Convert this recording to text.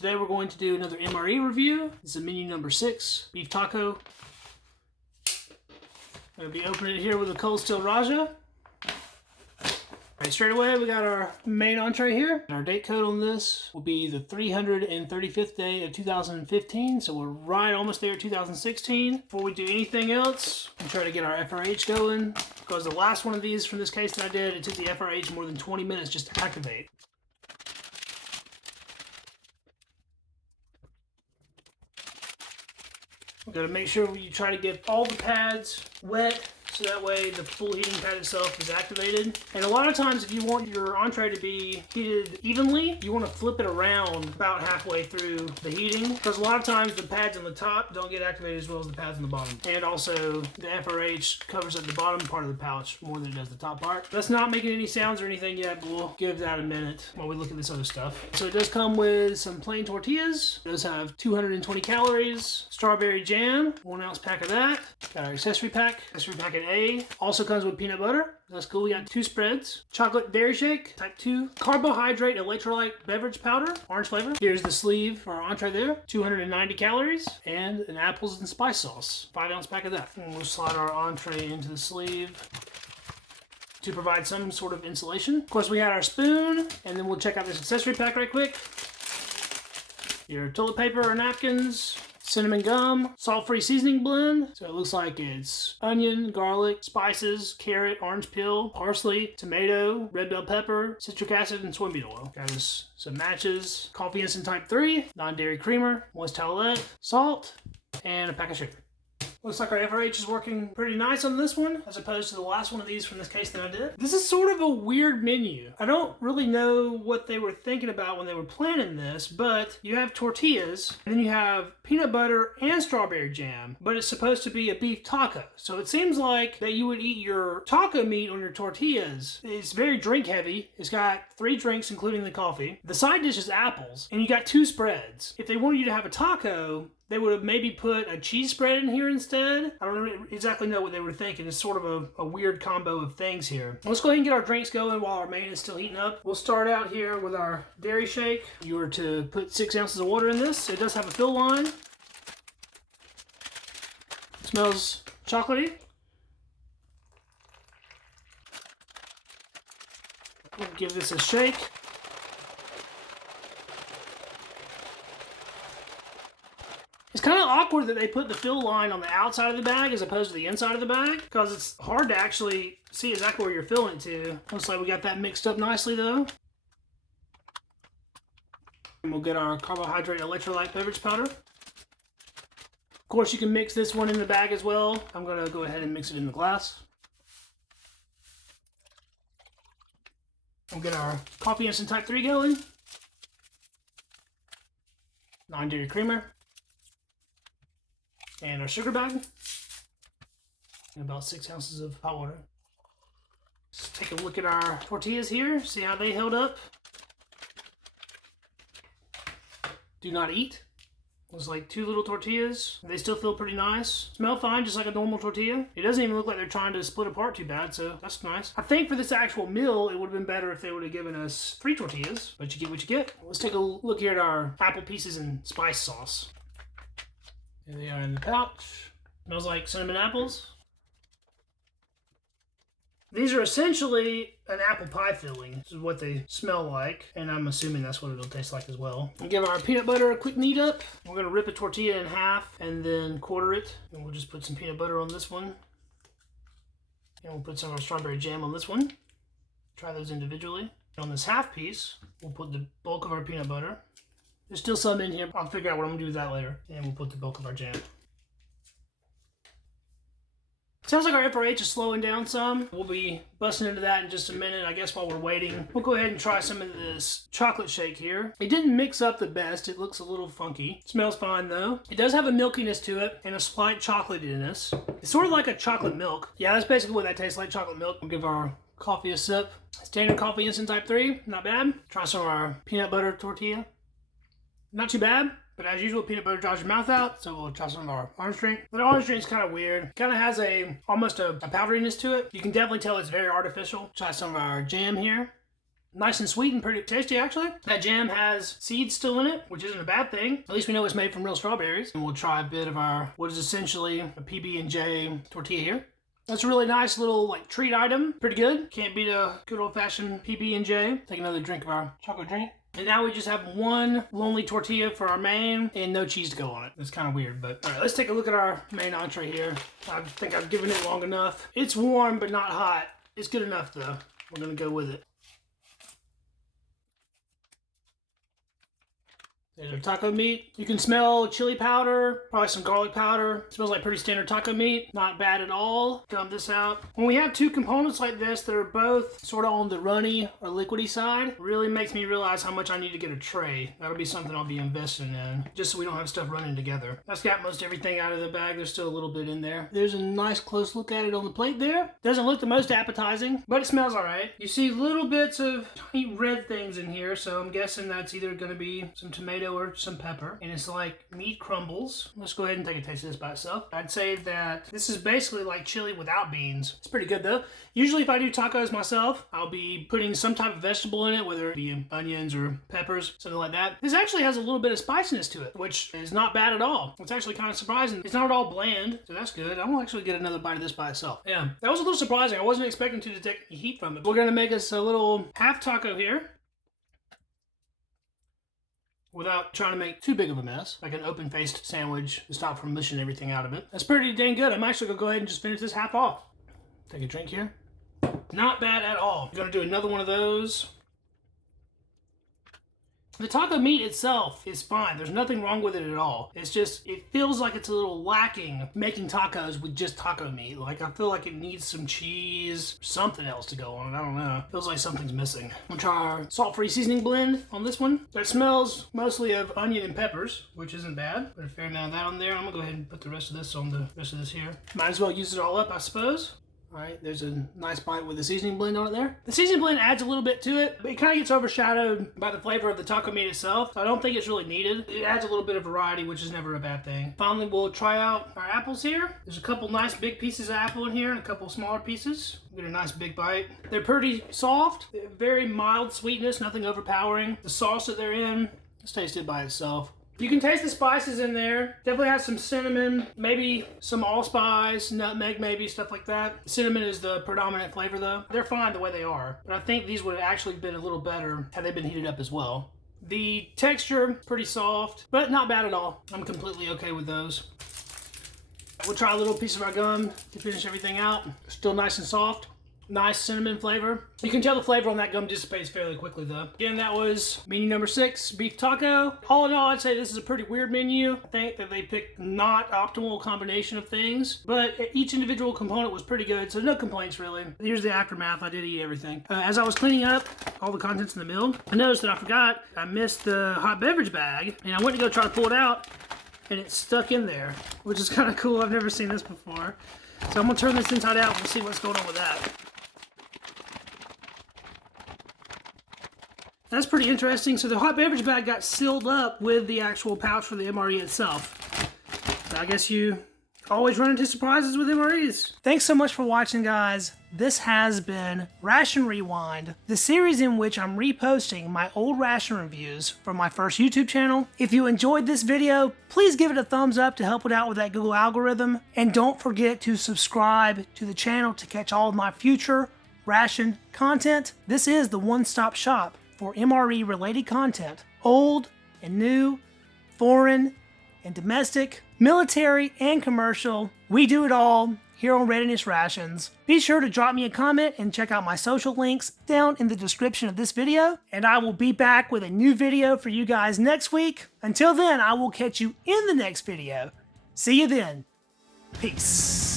Today we're going to do another MRE review. This is menu number 6, beef taco. I'm going to be opening it here with a cold steel Raja. Right, straight away we got our main entree here. And our date code on this will be the 335th day of 2015, so we're right almost there at 2016. Before we do anything else, I'm trying to get our FRH going, because the last one of these from this case that I did, it took the FRH more than 20 minutes just to activate. We've got to make sure you try to get all the pads wet, so that way the full heating pad itself is activated. And a lot of times if you want your entree to be heated evenly, you want to flip it around about halfway through the heating, because a lot of times the pads on the top don't get activated as well as the pads on the bottom. And also the FRH covers up the bottom part of the pouch more than it does the top part. That's not making any sounds or anything yet, but we'll give that a minute while we look at this other stuff. So it does come with some plain tortillas. It does have 220 calories, strawberry jam, 1 ounce pack of that. Got our accessory packet A. Also comes with peanut butter. That's cool. We got 2 spreads. Chocolate dairy shake, type 2. Carbohydrate electrolyte beverage powder, orange flavor. Here's the sleeve for our entree there. 290 calories. And an apples and spice sauce. 5 ounce pack of that. And we'll slide our entree into the sleeve to provide some sort of insulation. Of course, we had our spoon. And then we'll check out this accessory pack right quick. Your toilet paper or napkins. Cinnamon gum, salt-free seasoning blend. So it looks like it's onion, garlic, spices, carrot, orange peel, parsley, tomato, red bell pepper, citric acid, and soybean oil. Got us some matches, coffee instant type 3, non-dairy creamer, moist towelette, salt, and a pack of sugar. Looks like our FRH is working pretty nice on this one, as opposed to the last one of these from this case that I did. This is sort of a weird menu. I don't really know what they were thinking about when they were planning this, but you have tortillas, and then you have peanut butter and strawberry jam, but it's supposed to be a beef taco. So it seems like that you would eat your taco meat on your tortillas. It's very drink heavy. It's got 3 drinks, including the coffee. The side dish is apples, and you got 2 spreads. If they wanted you to have a taco, they would have maybe put a cheese spread in here instead. I don't exactly know what they were thinking. It's sort of a weird combo of things here. Let's go ahead and get our drinks going while our main is still heating up. We'll start out here with our dairy shake. If you were to put 6 ounces of water in this, it does have a fill line. It smells chocolatey. We'll give this a shake. It's kind of awkward that they put the fill line on the outside of the bag as opposed to the inside of the bag, because it's hard to actually see exactly where you're filling it to. Looks like we got that mixed up nicely though. And we'll get our carbohydrate electrolyte beverage powder. Of course, you can mix this one in the bag as well. I'm going to go ahead and mix it in the glass. We'll get our coffee instant type 3 going. Non-dairy creamer. And our sugar bag, and about 6 ounces of hot water. Let's take a look at our tortillas here, see how they held up. Do not eat. Looks like 2 little tortillas. They still feel pretty nice. Smell fine, just like a normal tortilla. It doesn't even look like they're trying to split apart too bad, so that's nice. I think for this actual meal, it would have been better if they would have given us 3 tortillas, but you get what you get. Let's take a look here at our apple pieces and spice sauce. Here they are in the pouch. Smells like cinnamon apples. These are essentially an apple pie filling. This is what they smell like, and I'm assuming that's what it'll taste like as well. We'll give our peanut butter a quick knead up. We're going to rip a tortilla in half and then quarter it. And we'll just put some peanut butter on this one. And we'll put some of our strawberry jam on this one. Try those individually. On this half piece, we'll put the bulk of our peanut butter. There's still some in here. I'll figure out what I'm going to do with that later. And we'll put the bulk of our jam. Sounds like our FRH is slowing down some. We'll be busting into that in just a minute. I guess while we're waiting, we'll go ahead and try some of this chocolate shake here. It didn't mix up the best. It looks a little funky. Smells fine though. It does have a milkiness to it and a slight chocolatiness. It's sort of like a chocolate milk. Yeah, that's basically what that tastes like, chocolate milk. We'll give our coffee a sip. Standard coffee instant type 3, not bad. Try some of our peanut butter tortilla. Not too bad, but as usual, peanut butter dries your mouth out, so we'll try some of our orange drink. The orange drink is kind of weird. Kind of has almost a powderiness to it. You can definitely tell it's very artificial. Try some of our jam here. Nice and sweet and pretty tasty, actually. That jam has seeds still in it, which isn't a bad thing. At least we know it's made from real strawberries. And we'll try a bit of our, what is essentially a PB&J tortilla here. That's a really nice little like treat item. Pretty good. Can't beat a good old-fashioned PB&J. Take another drink of our chocolate drink. And now we just have one lonely tortilla for our main and no cheese to go on it. It's kind of weird, but all right, let's take a look at our main entree here. I think I've given it long enough. It's warm, but not hot. It's good enough though. We're gonna go with it. There's our taco meat. You can smell chili powder, probably some garlic powder. It smells like pretty standard taco meat. Not bad at all. Dump this out. When we have two components like this that are both sort of on the runny or liquidy side, really makes me realize how much I need to get a tray. That'll be something I'll be investing in, just so we don't have stuff running together. That's got most everything out of the bag. There's still a little bit in there. There's a nice close look at it on the plate there. Doesn't look the most appetizing, but it smells all right. You see little bits of tiny red things in here, so I'm guessing that's either going to be some tomato or some pepper, and it's like meat crumbles. Let's go ahead and take a taste of this by itself. I'd say that this is basically like chili without beans. It's pretty good though. Usually if I do tacos myself, I'll be putting some type of vegetable in it, whether it be onions or peppers, something like that. This actually has a little bit of spiciness to it, which is not bad at all. It's actually kind of surprising. It's not at all bland, so that's good. I'm gonna actually get another bite of this by itself. Yeah, that was a little surprising. I wasn't expecting to detect any heat from it. We're gonna make us a little half taco here, without trying to make too big of a mess, like an open-faced sandwich to stop from mushing everything out of it. That's pretty dang good. I'm actually gonna go ahead and just finish this half off. Take a drink here. Not bad at all. I'm gonna do another one of those. The taco meat itself is fine. There's nothing wrong with it at all. It's just, it feels like it's a little lacking making tacos with just taco meat. Like, I feel like it needs some cheese, something else to go on it. I don't know. Feels like something's missing. I'm gonna try our salt-free seasoning blend on this one. That smells mostly of onion and peppers, which isn't bad. Put a fair amount of that on there. I'm gonna go ahead and put the rest of this on the rest of this here. Might as well use it all up, I suppose. All right, there's a nice bite with the seasoning blend on it there. The seasoning blend adds a little bit to it, but it kind of gets overshadowed by the flavor of the taco meat itself, so I don't think it's really needed. It adds a little bit of variety, which is never a bad thing. Finally, we'll try out our apples here. There's a couple nice big pieces of apple in here and a couple smaller pieces. Get a nice big bite. They're pretty soft, very mild sweetness, nothing overpowering. The sauce that they're in, let's taste it by itself. You can taste the spices in there. Definitely has some cinnamon, maybe some allspice, nutmeg maybe, stuff like that. Cinnamon is the predominant flavor though. They're fine the way they are, but I think these would have actually been a little better had they been heated up as well. The texture, pretty soft, but not bad at all. I'm completely okay with those. We'll try a little piece of our gum to finish everything out. Still nice and soft. Nice cinnamon flavor. You can tell the flavor on that gum dissipates fairly quickly though. Again, that was menu number 6, beef taco. All in all, I'd say this is a pretty weird menu. I think that they picked not optimal combination of things, but each individual component was pretty good, so no complaints really. Here's the aftermath. I did eat everything. As I was cleaning up all the contents in the meal, I noticed that I forgot I missed the hot beverage bag, and I went to go try to pull it out, and it's stuck in there, which is kind of cool. I've never seen this before. So I'm gonna turn this inside out and we'll see what's going on with that. That's pretty interesting. So the hot beverage bag got sealed up with the actual pouch for the MRE itself. So I guess you always run into surprises with MREs. Thanks so much for watching, guys. This has been Ration Rewind, the series in which I'm reposting my old ration reviews from my first YouTube channel. If you enjoyed this video, please give it a thumbs up to help it out with that Google algorithm. And don't forget to subscribe to the channel to catch all of my future ration content. This is the one-stop shop for MRE related content, old and new, foreign and domestic, military and commercial. We do it all here on Readiness Rations. Be sure to drop me a comment and check out my social links down in the description of this video, and I will be back with a new video for you guys next week. Until then, I will catch you in the next video. See you then. Peace.